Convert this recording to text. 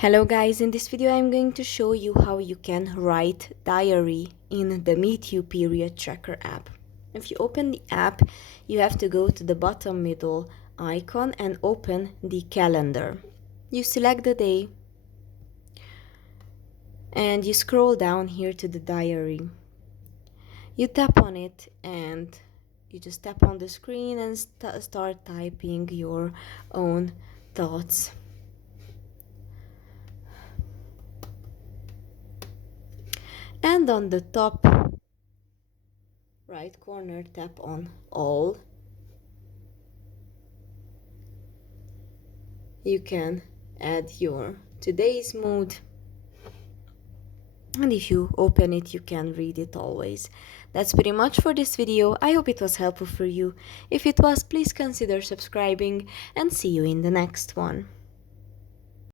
Hello guys, in this video I'm going to show you how you can write diary in the MeetYou period tracker app. If you open the app, you have to go to the bottom middle icon and open the calendar. You select the day and you scroll down here to the diary. You tap on it and you just tap on the screen and start typing your own thoughts. And on the top right corner, tap on all. You can add your today's mood, and if you open it you can read it always. That's pretty much for this video. I hope it was helpful for you. If it was, please consider subscribing and see you in the next one.